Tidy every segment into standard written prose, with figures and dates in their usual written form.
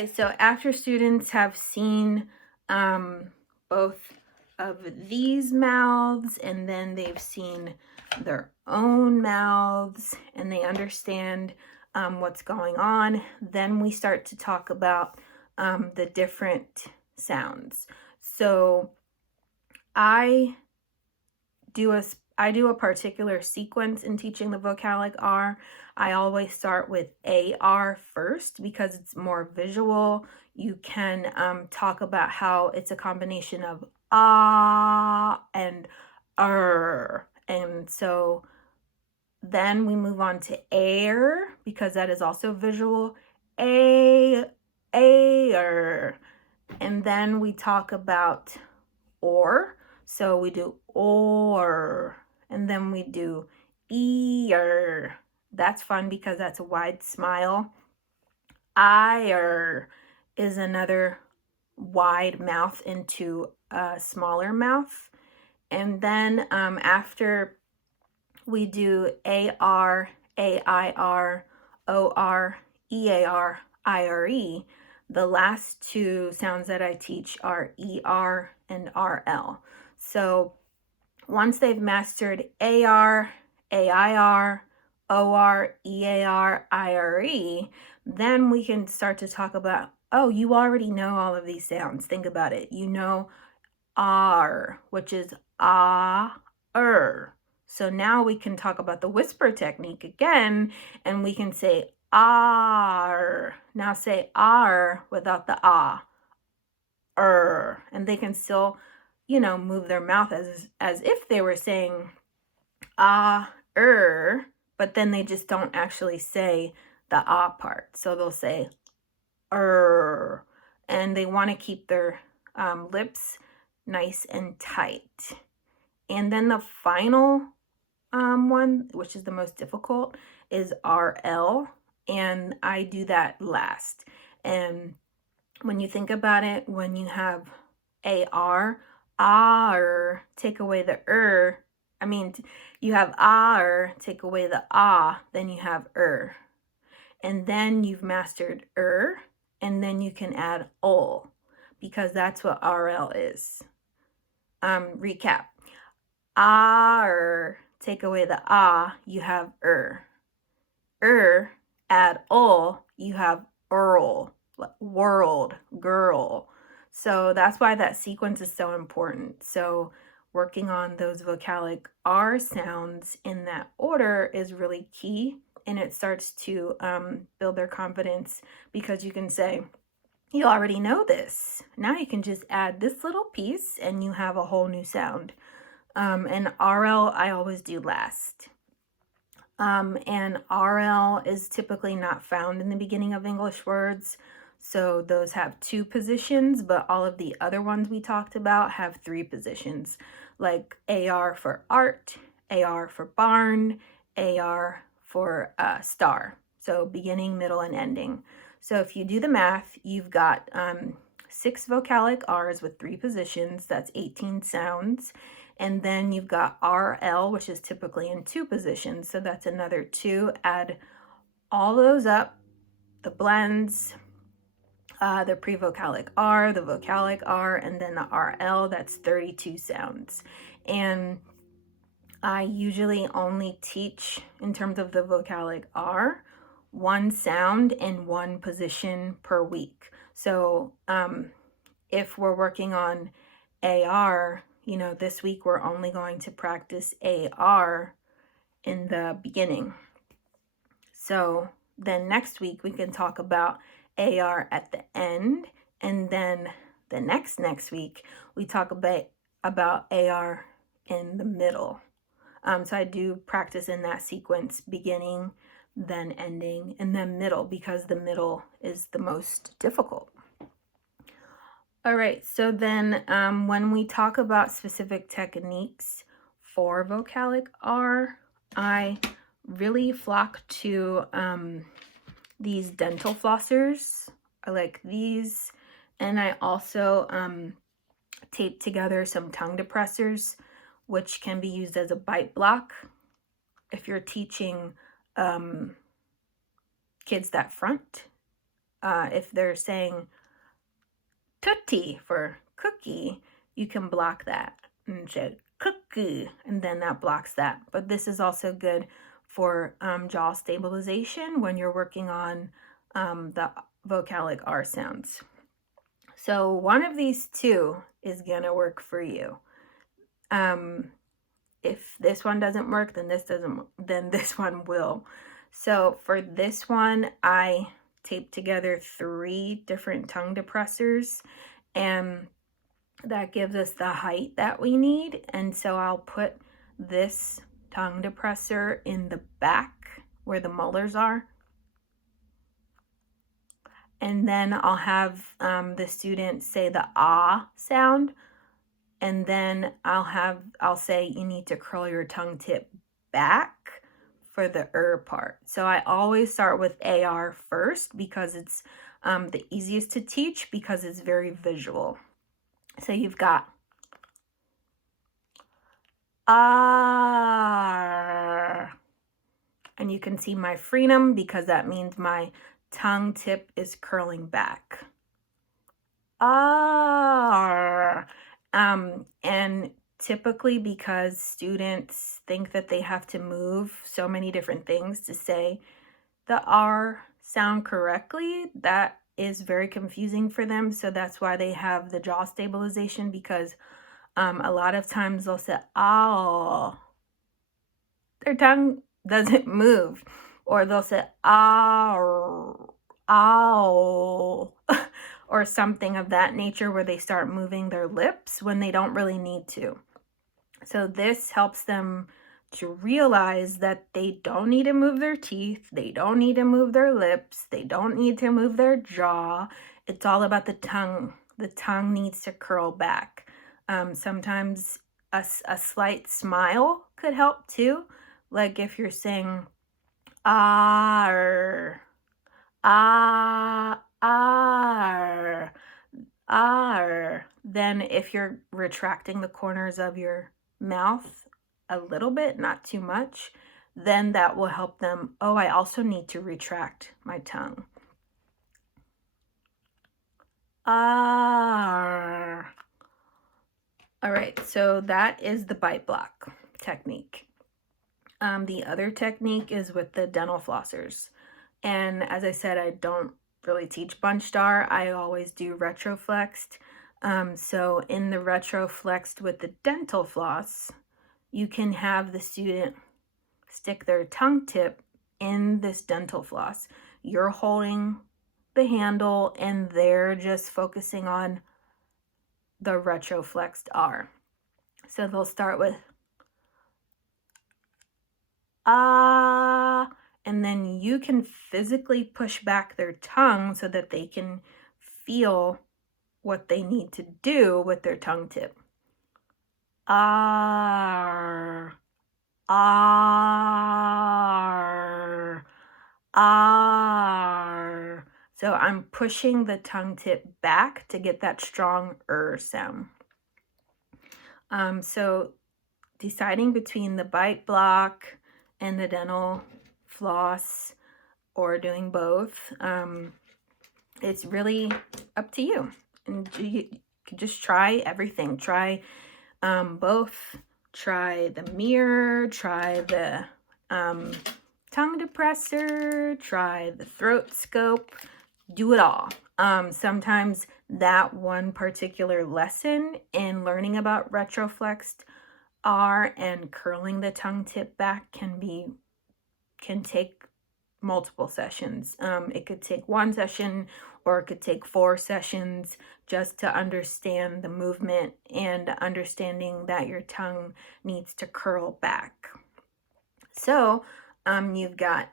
Okay, so after students have seen both of these mouths and then they've seen their own mouths and they understand what's going on, then we start to talk about the different sounds. So I do a particular sequence in teaching the vocalic R. I always start with AR first because it's more visual. You can talk about how it's a combination of ah and and so then we move on to air because that is also visual. Air, and then we talk about or. So we do or, and then we do ear. That's fun because that's a wide smile. Ire is another wide mouth into a smaller mouth. And then after we do AR, AIR, OR, EAR, IRE, the last two sounds that I teach are ER and RL. So once they've mastered AR, AIR, OR, EAR, IRE, then we can start to talk about, oh, you already know all of these sounds. Think about it. You know R, which is so now we can talk about the whisper technique again, and we can say R. Now say R without the ah. And they can still, move their mouth as if they were saying but then they just don't actually say the ah part. So they'll say and they want to keep their lips nice and tight. And then the final one, which is the most difficult, is RL, and I do that last. And when you think about it, when you have AR, take away the you have take away the then you have and then you've mastered and then you can add ol, because that's what RL is. Recap. Take away the you have add ol, you have earl, world, girl. So that's why that sequence is so important. So working on those vocalic R sounds in that order is really key, and it starts to build their confidence, because you can say, you already know this. Now you can just add this little piece and you have a whole new sound. And RL, I always do last. And RL is typically not found in the beginning of English words. So those have 2 positions, but all of the other ones we talked about have 3 positions, like AR for art, AR for barn, AR for star. So beginning, middle, and ending. So if you do the math, you've got 6 vocalic R's with 3 positions. That's 18 sounds. And then you've got RL, which is typically in 2 positions. So that's another 2. Add all those up, the blends, the pre-vocalic R, the vocalic R, and then the RL, that's 32 sounds. And I usually only teach, in terms of the vocalic R, 1 sound in 1 position per week. So if we're working on AR, this week we're only going to practice AR in the beginning. So then next week we can talk about AR at the end, and then the next week we talk about AR in the middle. So I do practice in that sequence, beginning, then ending, and then middle, because the middle is the most difficult. All right, so then when we talk about specific techniques for vocalic R, I really flock to these dental flossers. I like these, and I also tape together some tongue depressors, which can be used as a bite block if you're teaching kids that front if they're saying tutti for cookie, you can block that and say cookie, and then that blocks that. But this is also good for jaw stabilization when you're working on the vocalic R sounds. So one of these two is gonna work for you. If this one doesn't work, then this one will. So for this one, I taped together 3 different tongue depressors, and that gives us the height that we need. And so I'll put this tongue depressor in the back where the molars are. And then I'll have the student say the ah sound. And then I'll say you need to curl your tongue tip back for the part. So I always start with AR first because it's the easiest to teach because it's very visual. So you've got ah, and you can see my frenum because that means my tongue tip is curling back. Ah. And typically because students think that they have to move so many different things to say the R sound correctly, that is very confusing for them. So that's why they have the jaw stabilization, because a lot of times they'll say, oh, their tongue doesn't move, or they'll say, ow, ow, or something of that nature where they start moving their lips when they don't really need to. So this helps them to realize that they don't need to move their teeth, they don't need to move their lips, they don't need to move their jaw. It's all about the tongue. The tongue needs to curl back. Sometimes a slight smile could help too. Like if you're saying, ah, ah, ah, then if you're retracting the corners of your mouth a little bit, not too much, then that will help them. Oh, I also need to retract my tongue. Ah. All right, so that is the bite block technique. The other technique is with the dental flossers. And as I said, I don't really teach bunched R. I always do retroflexed. So in the retroflexed with the dental floss, you can have the student stick their tongue tip in this dental floss. You're holding the handle and they're just focusing on the retroflexed R. So they'll start with ah, and then you can physically push back their tongue so that they can feel what they need to do with their tongue tip. Ah, ah, ah. So I'm pushing the tongue tip back to get that strong sound. So deciding between the bite block and the dental floss, or doing both, it's really up to you. And you can just try everything. Try both. Try the mirror, try the tongue depressor, try the throat scope, do it all. Sometimes that one particular lesson in learning about retroflexed R and curling the tongue tip back can take multiple sessions. It could take 1 session, or it could take 4 sessions just to understand the movement and understanding that your tongue needs to curl back. So you've got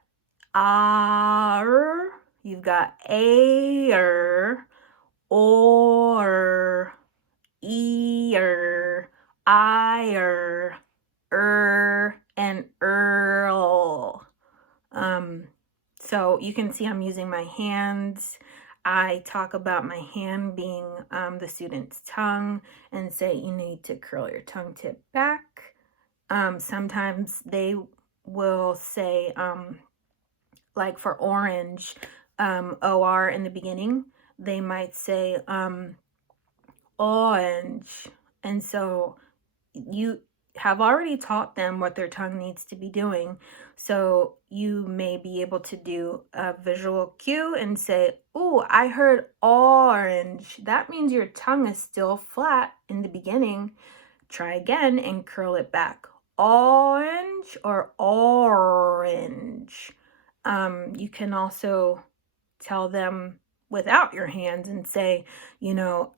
R, you've got A-er, or, E-er, I-er, and earl. So you can see I'm using my hands. I talk about my hand being the student's tongue and say you need to curl your tongue tip back. Sometimes they will say, like for orange, OR in the beginning. They might say orange. And so you have already taught them what their tongue needs to be doing. So you may be able to do a visual cue and say, oh, I heard orange. That means your tongue is still flat in the beginning. Try again and curl it back. Orange or orange. You can also tell them without your hands and say,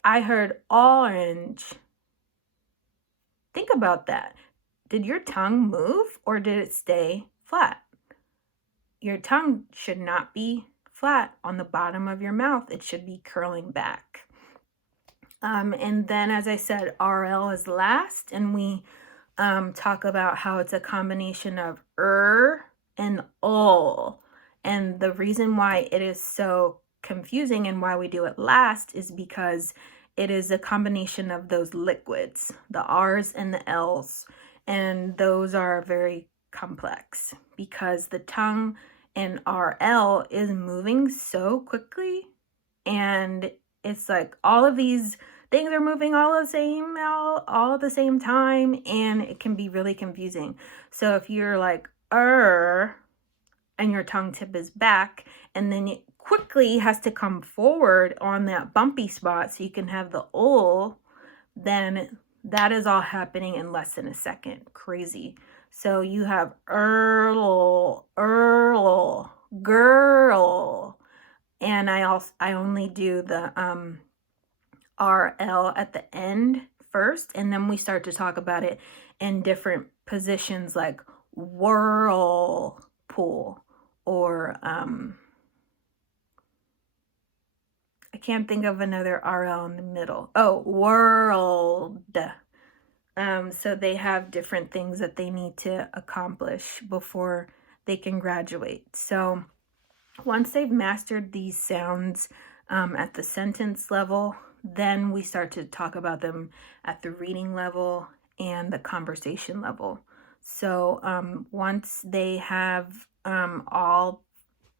I heard orange. Think about that. Did your tongue move or did it stay flat? Your tongue should not be flat on the bottom of your mouth. It should be curling back. And then, as I said, RL is last, and we talk about how it's a combination of and ul. And the reason why it is so confusing and why we do it last is because it is a combination of those liquids, the R's and the L's. And those are very complex because the tongue in RL is moving so quickly, and it's like all of these things are moving all at the same time, and it can be really confusing. So if you're like and your tongue tip is back, and then it quickly has to come forward on that bumpy spot so you can have the ul, then that is all happening in less than a second. Crazy. So you have girl, and I only do the RL at the end first, and then we start to talk about it in different positions like whirlpool or I can't think of another RL in the middle. Oh, world. So they have different things that they need to accomplish before they can graduate. So once they've mastered these sounds at the sentence level, then we start to talk about them at the reading level and the conversation level. So once they have all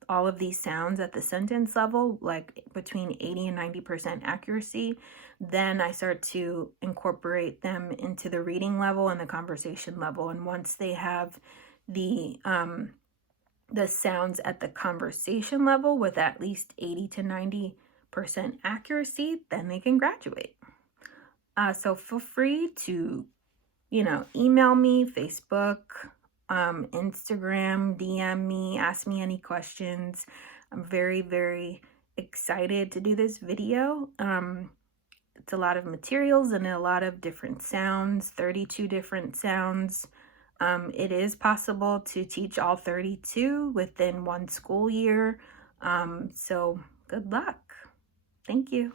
of these sounds at the sentence level, like between 80 and 90% accuracy, then I start to incorporate them into the reading level and the conversation level. And once they have the sounds at the conversation level with at least 80 to 90% accuracy, then they can graduate. So feel free to, email me, Facebook, Instagram, DM me, ask me any questions. I'm very, very excited to do this video. It's a lot of materials and a lot of different sounds, 32 different sounds. It is possible to teach all 32 within one school year. So good luck. Thank you.